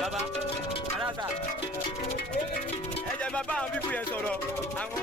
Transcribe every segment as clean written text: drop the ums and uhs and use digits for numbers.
Baba, Alasa. Ẹ jẹ́ bàbá àwọn bíbú yẹn sọ̀rọ̀. Àwọn.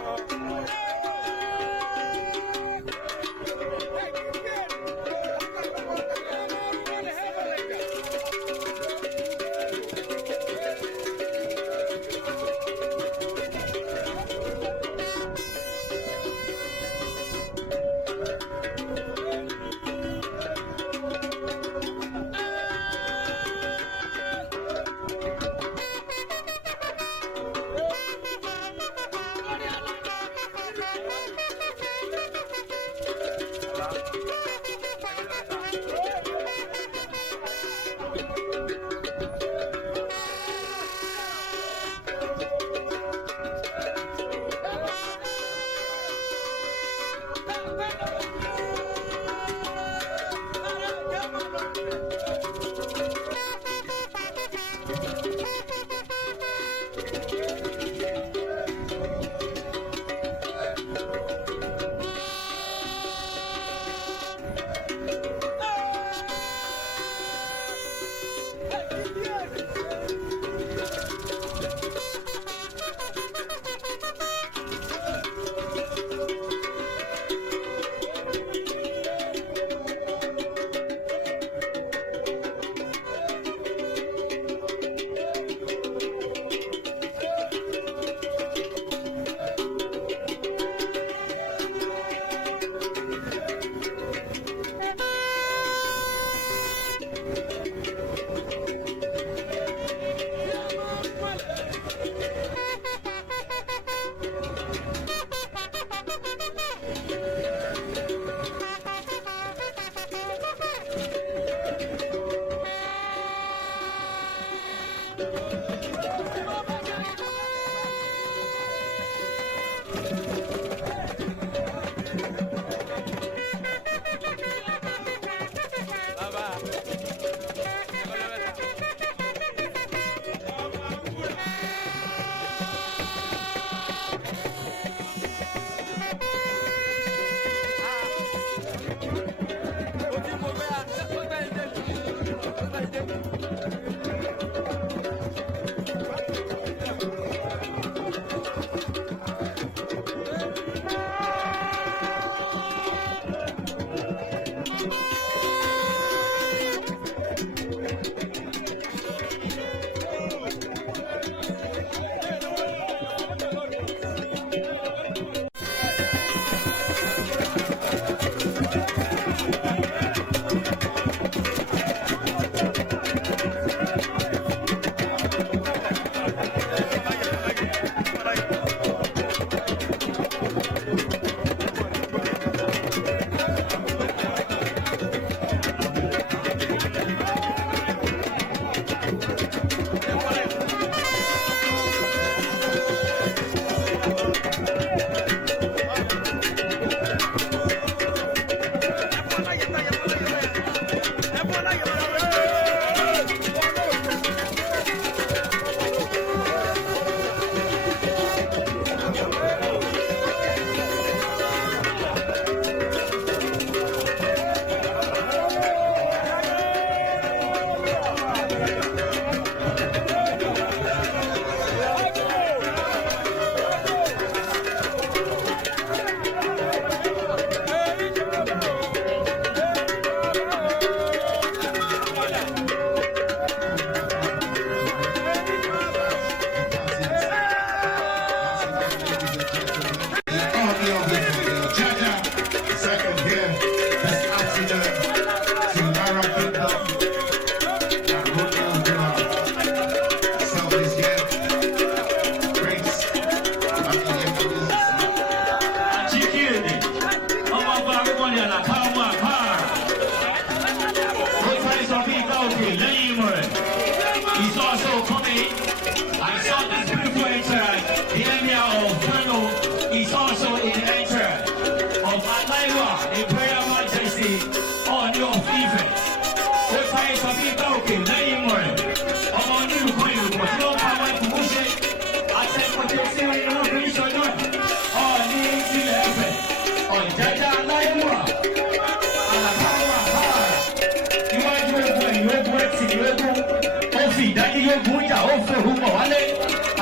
ogun jà ó fòrú bọ̀ wálé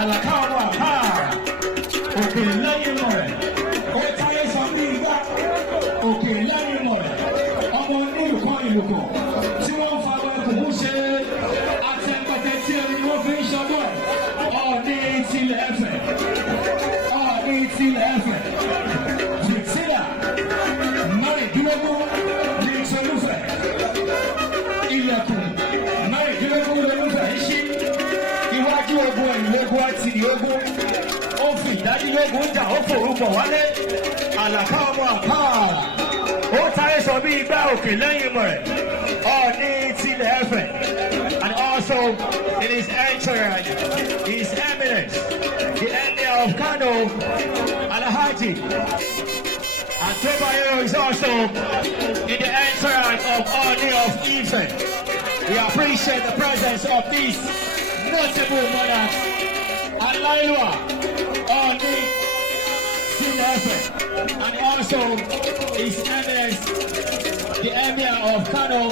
àlàkà ọmọ àkàrà òkè lẹ́yìn mọ̀ rẹ̀ ó táyé sọ bí igbá òkè lẹ́yìn mọ̀ rẹ̀ ọmọ nílùkọ́ ìlùkọ́ tí wọ́n fa ẹkùnkùn ṣe àtẹ̀pẹ̀tẹ̀ tí ẹni wọ́n fi ń ṣọdọ̀ ẹ̀ Ọọ̀ni tilẹ̀ ẹ̀fẹ̀ Ọọ̀ni tilẹ̀ ẹ̀fẹ̀ jìtìlà márùndínlógún ní ìṣolúfẹ̀ ilẹ̀kùn márùndínlógún lolúfẹ̀ ń ṣí iwájú ogun ẹ̀yìn ogun àti ìyógún ó fi ìdádínlógún jà ó forúkọ wálé àlàkà ọmọ àpáàrà ó táyé sọ bí igbá òkè lẹ́yìn mọ̀ rẹ̀ Ọọ̀ni tilẹ̀ ẹ̀fẹ̀. And also in his entourage, His Eminence, the Emir of Kano, Alhaji. And Tobayero is also in the entourage of Ooni of Ife. We appreciate the presence of these notable monarchs. Alailua, Ooni Ife, and also His Eminence, the Emir of Kano.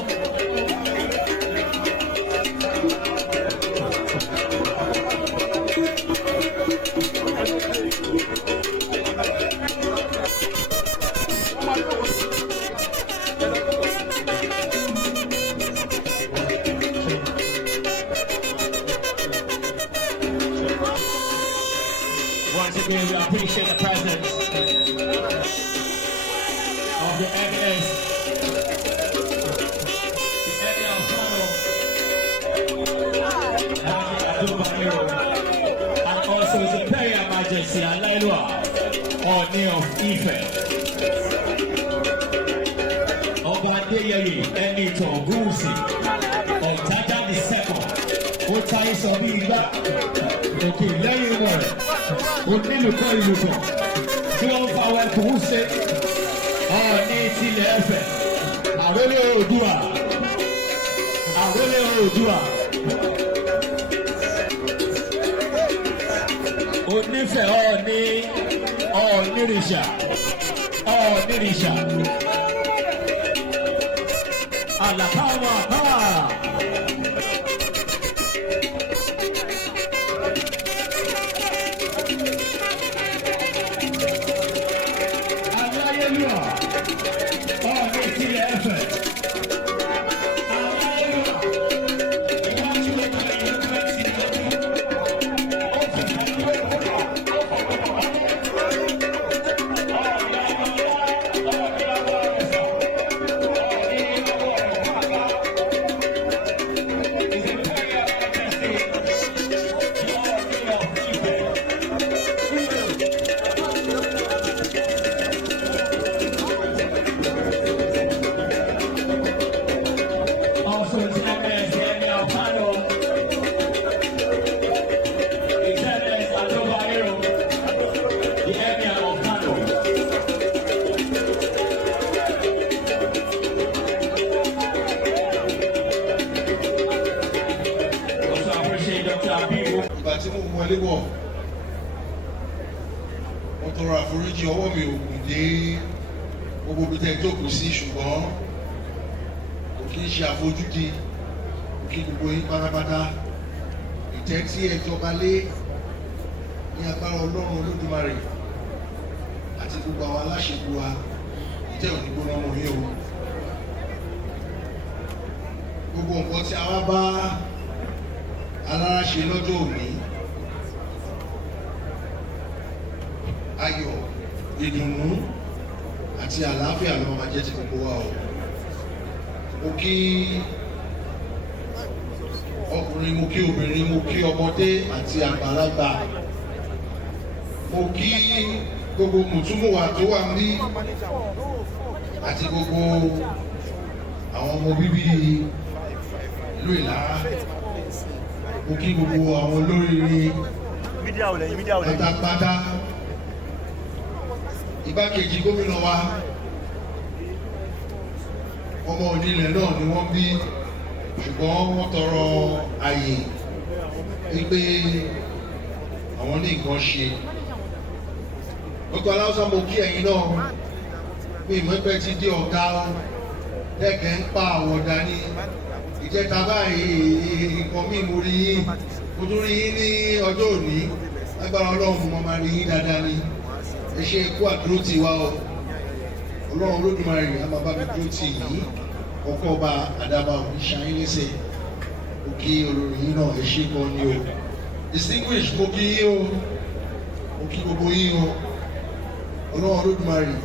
Once again, we appreciate the presence of the evidence, the evidence and also His Imperial Majesty Alailua Ooni of Ife. Ọba Adéyẹyè Ẹnìtàn Gúúsì Ọ̀jájá the second ó táyé sọ bí igbá òkè lẹ́yìn rẹ̀ onílùkọ́ ìlùkọ́ tí wọ́n ń fa àwọn ẹkùn ṣe Ọọ̀ni tilẹ̀ ẹ̀fẹ̀ àrólé Oòduà àrólé Oòduà onífẹ̀ Ọọ̀ni Ọ̀ọ̀nìrìṣà Ọ̀ọ̀nìrìṣà àlàkà ọmọ àpáà. Ìgbà tí mo wọlé bọ̀, mo tọrọ àforíjì ọwọ́ mi ò gùn dé gbogbo ibi tẹ́ ẹ jókòó sí ṣùgbọ́n kò kí ń ṣe àfojúdi kí gbogbo yín pátápátá ìtẹ́ tí ẹ jọba lé ní agbára Ọlọ́run Olódùmarè àti gbogbo àwọn aláṣẹ́gun wa ìtẹ́ òní gbóná mọ́ yín o. Gbogbo nǹkan tí a wá bá alára ṣe lọ́jọ́ òní ayọ̀ ìdùnnú àti àlàáfíà ló máa jẹ́ ti gbogbo wa o. Mo kí ọkùnrin, mo kí obìnrin, mo kí ọmọdé àti àgbàlagbà, mo kí gbogbo mùtúmùwà tó wà ní àti gbogbo àwọn ọmọ bíbí ìlú Ìlara. Mo kí gbogbo àwọn olóríire pátápátá. Igbákejì gómìnà wa ọmọ onílẹ̀ náà ni wọ́n bí, ṣùgbọ́n wọ́n tọrọ àyè wípé àwọn ní nǹkan ṣe. Dr. Aláùsá, mo kí ẹ̀yin náà bí ìmọ̀pẹ́ ti dé ọ̀gá lẹ́kẹ̀ẹ́ ń pa àwọ̀dá ní ìjẹta báyìí nǹkan míì mo rí yín mo tún rí yín ní ọjọ́ òní lágbára ọlọ́run mo máa rí yín dáadáa ni ẹ ṣe kú àdúró tì wá o ọlọ́run Olódùmarè á máa bá mi dúró tì yín ọkọ̀ ọba àdàbà òní ṣayín lẹ́sẹ̀ òkè olórí yín náà ẹ ṣe gan ni o distinguish mo kí yín o mo kí gbogbo yín o ọlọ́run Olódùmarè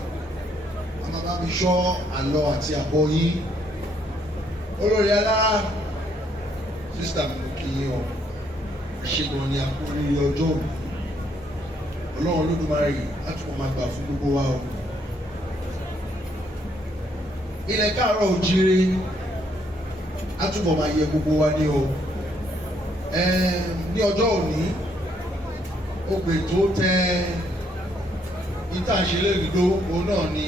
á máa bá mi ṣọ́ àlọ àti àbọ̀ yín olórí alára sísítà mi mo kí yín o ṣe gan ni àkórí ọjọ́ òní ọlọ́run Olódùmarè á tún máa gbà fún gbogbo wa o. Ilẹ̀ káàárọ̀ oòjíire á túbọ̀ máa yẹ gbogbo wa ní o. Ní ọjọ́ òní ògbè tó tẹ ìtàṣẹlẹ́rìndó òun náà ni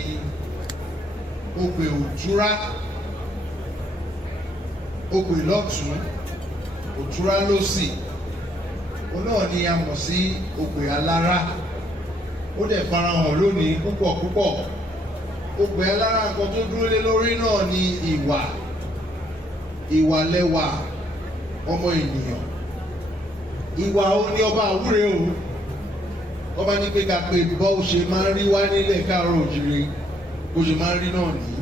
ògbè òtúrá ògbè lọ́tún òtúrá lósì òun náà ni a mọ̀ sí ògbè alára ó dẹ̀ farahàn lónìí púpọ̀ púpọ̀. Ògbè alára nǹkan tó dúró lé lórí náà ni ìwà lẹwà ọmọ ènìyàn. Ìwà ó ní ọba àwúre o ọba ní pé ká pé bó ṣe máa ń rí wá nílẹ̀ káàárọ̀ oòjíire bó ṣe máa ń rí náà nìyí.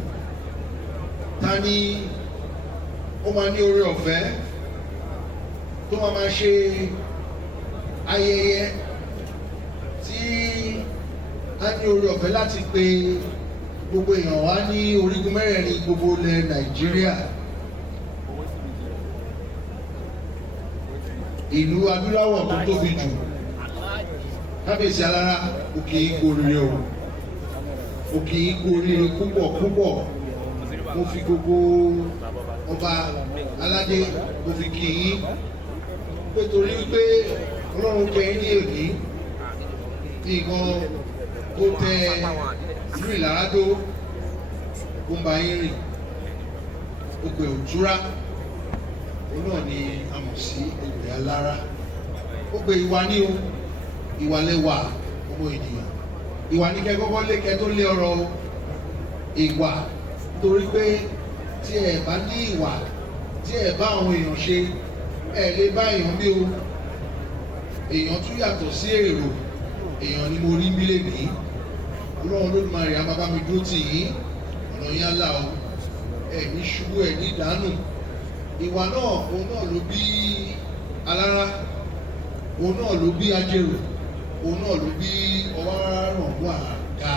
Ta ni ó máa ní oore ọ̀fẹ́ tó máa ṣe ayẹyẹ tí a ní oore ọ̀fẹ́ láti pe gbogbo èèyàn wá ní orígun mẹ́rẹ̀ẹ̀rin gbogbo ilẹ̀ Nàìjíríà, ìlú adúláwọ̀ tó tóbi jù. Kábíyèsí alára òkè ikú oríire o, òkè ikú oríire púpọ̀ púpọ̀. Mo fi gbogbo ọba aládé mo fi kí yín pé torí pé Ọlọ́run kẹ́ ní òní nǹkan tó tẹ ìlú Ìlàrádó gbọmba yín rìn ògbè òtúrá òun náà ni a mọ̀ sí ògbè alára. Ògbè ìwà ní o ìwà lẹwà ọmọ ènìyàn, ìwà ní kẹ́ kọ́kọ́ lé kẹ́ tó lé ọrọ̀ o. Ìwà torí pé tí ẹ bá ní ìwà tí ẹ bá àwọn èèyàn ṣe ẹ lè bá èèyàn bí o. Èèyàn tún yàtọ̀ sí èrò, èèyàn ni mo rí mílẹ̀ ní. Ọlọ́run Olódùmarè á máa bá mi dúró tì yín ọ̀nà yín á là o ẹ̀ ní ṣubú ẹ̀ ní ìdánù. Ìwà náà òun náà ló bí alára, òun náà ló bí ajérò, òun náà ló bí ọwárànwọ́ àga.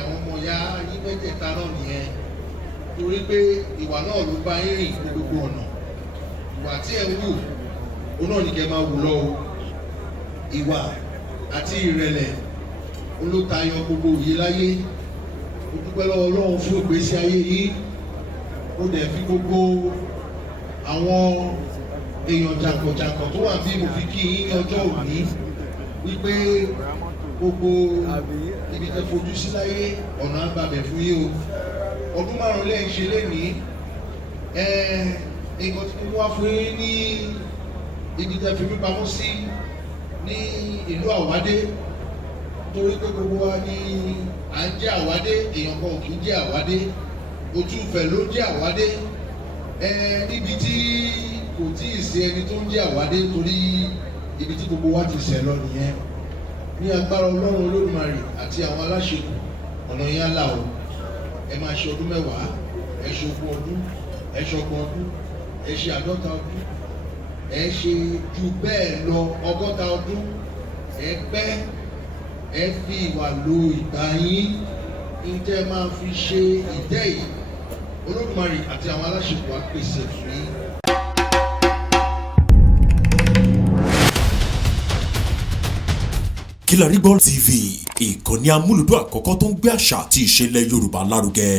Àwọn ọmọ ìyá yín mẹ́tẹ̀ẹ̀ta náà nìyẹn torí pé ìwà náà ló bá yín rìn ní gbogbo ọ̀nà. Ìwà tí ẹ ń wù òun náà ní kẹ́ máa wù lọ o. Ìwà àti ìrẹ̀lẹ̀ olótayọ gbogbo òye láyé. Mo dúpẹ́ lọ́wọ́ Ọlọ́run fún ìgbésí ayé yìí. Ó dẹ̀ fi gbogbo àwọn èèyàn jàǹkànjàǹkàn tó wà bí mo fi kí yín ní ọjọ́ òní wípé gbogbo ibi tẹ́ fojú sí láyé ọ̀nà àgbàbẹ̀ fún yín o. Ọdún márùn-ún lẹ́yìn ṣe lénìí nǹkan tí mo wá fún yín ní ibi tẹ́ fi mí pamọ́ sí ní ìlú Àwádé torí pé gbogbo wa ni à ń jẹ́ Àwádé, èèyàn kan ò kì í jẹ́ Àwádé, ojú ìfẹ́ ló jẹ́ Àwádé. Níbi tí kò tí ì sí ẹni tó ń jẹ́ Àwádé torí ibi tí gbogbo wa ti ṣẹ̀ lọ nìyẹn. Ní agbára Ọlọ́run Olódùmarè àti àwọn aláṣekù ọ̀nà yẹn á là o. Ẹ máa ṣe ọdún mẹ́wàá, ẹ ṣe ogún ọdún, ẹ ṣe ọgbọ̀n ọdún, ẹ ṣe 50 ọdún, ẹ ṣe ju bẹ́ẹ̀ lọ 100 ọdún. Ẹ pẹ́ ẹ fi ìwà lo ìgbà yín ní tẹ́ máa fi ṣe ìtẹ́ yìí. Olódùmarè àti àwọn aláṣepọ̀ á pèsè fún yín. Kilarigbo TV, ìkànnì amúlùdún àkọ́kọ́ tó ń gbé àṣà àti ìṣẹ̀lẹ̀ Yorùbá lárugẹ.